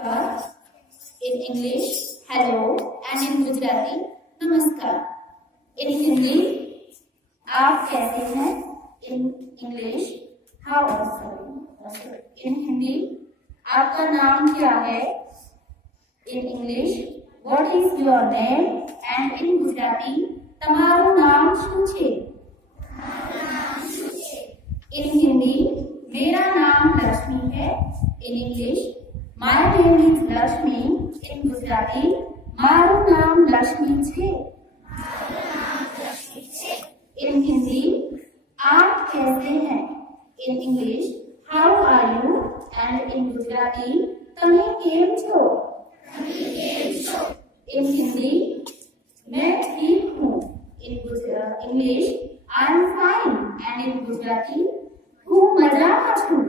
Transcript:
In English, hello, and in Gujarati, namaskar. In Hindi, आप कैसे हैं? In English, how are you? In Hindi, आपका नाम क्या है? In English, what is your name? And in Gujarati, તમારું નામ શું છે? In Hindi, मेरा नाम लक्ष्मी है. In English, my name is Laxmi. In Gujarati, મારું નામ લક્ષ્મી છે. In Hindi, आप कैसे हैं? In English, how are you? And in Gujarati, તમે કેમ છો? In Hindi, मैं ठीक हूँ. In English, I am fine. And in Gujarati, હું મજામાં છું.